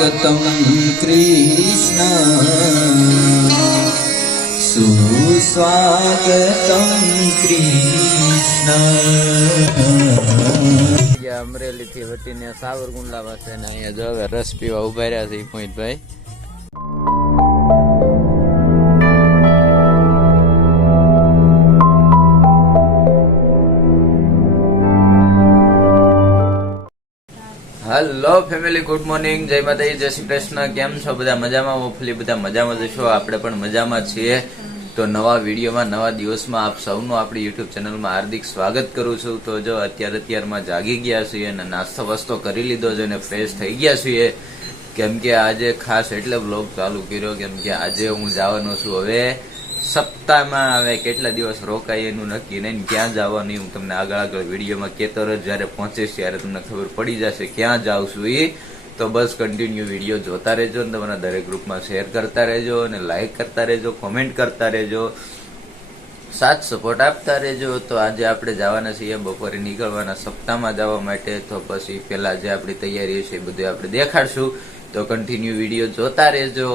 સ્વાગતમ કૃષ્ણ સુસ્વાગતમ કૃષ્ણ અમરેલીથી હટીને સાવરકુંડલા પાસે અહીંયા જો હવે રસ પીવા ઊભા રહ્યા છે મોહિતભાઈ હેલો ફેમિલી ગુડ મોર્નિંગ જય માતાજી. જય શ્રી કૃષ્ણ. કેમ છો બધા? મજામાં? હોપફુલી બધા મજામાં જશો આપણે પણ મજામાં છીએ. તો નવા વિડીયોમાં, નવા દિવસમાં આપ સૌનું આપણી યુટ્યુબ ચેનલમાં હાર્દિક સ્વાગત કરું છું. તો જો અત્યારે અત્યારમાં જાગી ગયા છીએ અને નાસ્તો વાસ્તો કરી લીધો છે અને ફ્રેશ થઈ ગયા છીએ, કેમ કે આજે ખાસ એટલે બ્લોગ ચાલુ કર્યો. કેમ કે આજે હું જવાનો છું હવે. સપ્તાહમાં હવે કેટલા દિવસ રોકાય એનું નક્કી નહીં ક્યાં જવાનું હું તમને આગળ આગળ વિડીયોમાં કહેતો રહ્યો જ્યારે પહોંચીશ ત્યારે તમને ખબર પડી જશે ક્યાં જાઉં છું એ તો બસ કન્ટિન્યુ વીડિયો જોતા રહેજો ને તમારા દરેક ગ્રુપમાં શેર કરતા રહેજો અને લાઇક કરતા રહેજો કોમેન્ટ કરતા રહેજો, સાથ સપોર્ટ આપતા રહેજો. તો આજે આપણે જવાના છીએ બપોરે નીકળવાના સપ્તાહમાં જવા માટે. તો પછી પહેલાં જે આપણી તૈયારી છે એ બધું આપણે દેખાડશું. તો કન્ટિન્યુ વીડિયો જોતા રહેજો.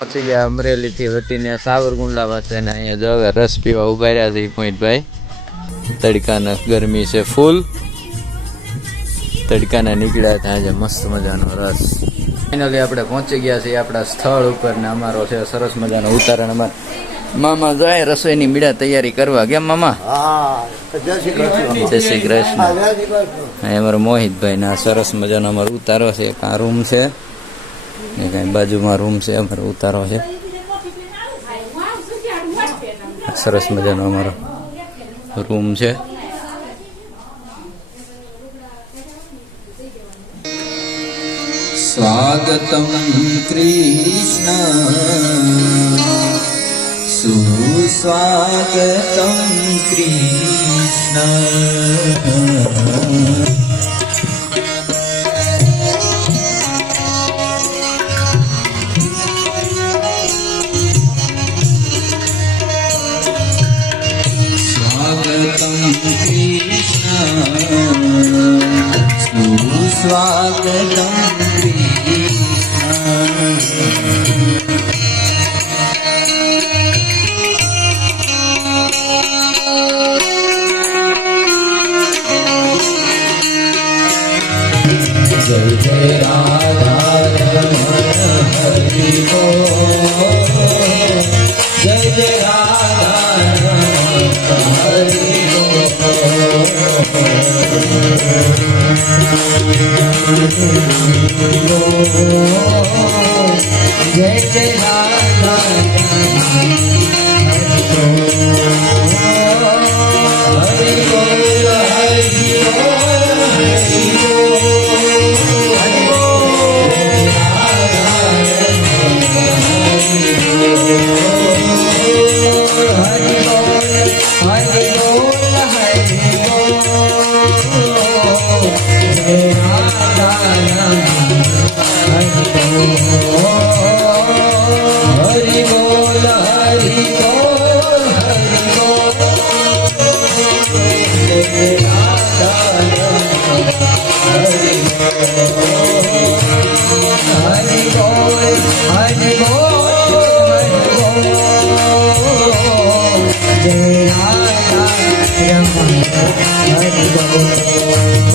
પહોંચી ગયા અમરેલીથી વટીને સાવરકુંડલા પાસે અહીંયા જો રસ પીવા ઊભા રહ્યા છે પોઈન્ટભાઈ. તડકાના ગરમી છે ફૂલ. તડકાના નીકળ્યા હતા, આજે મસ્ત મજાનો રસ. ફાઇનલી આપણે પહોંચી ગયા છીએ આપણા સ્થળ ઉપર ને અમારો છે સરસ મજાનો ઉતારણ. અમાર મામા જાય, રસોઈની મીડા તૈયારી કરવા. કેમ મામા? જય શ્રી કૃષ્ણ. અમારો મોહિતભાઈ ના સરસ મજાનો અમારો ઉતારો છે. આ રૂમ છે. ને કાંઈ બાજુમાં રૂમ છે, અમારો ઉતારો છે. સરસ મજાનો અમારો રૂમ છે. સ્વાગતમ કૃષ્ણ. સુસ્વાગતમ કૃષ્ણ. સ્વાગતમ જય જય Hare go.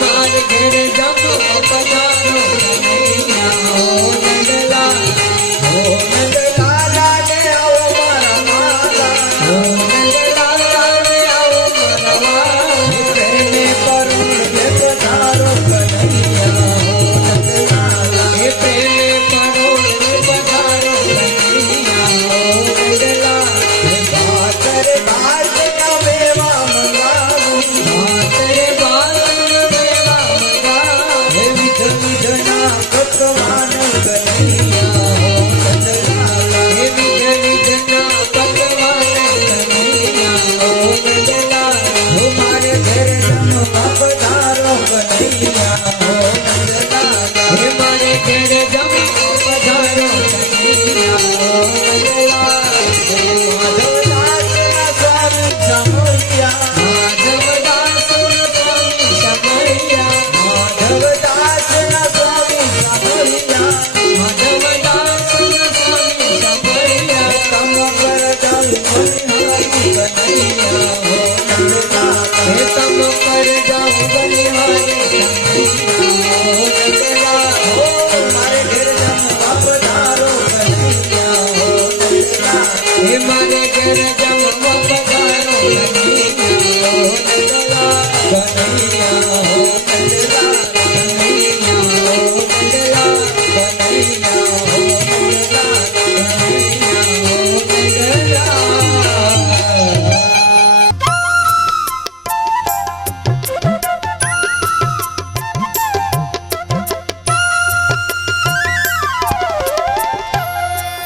મારે ઘેરે જમવા પધારો.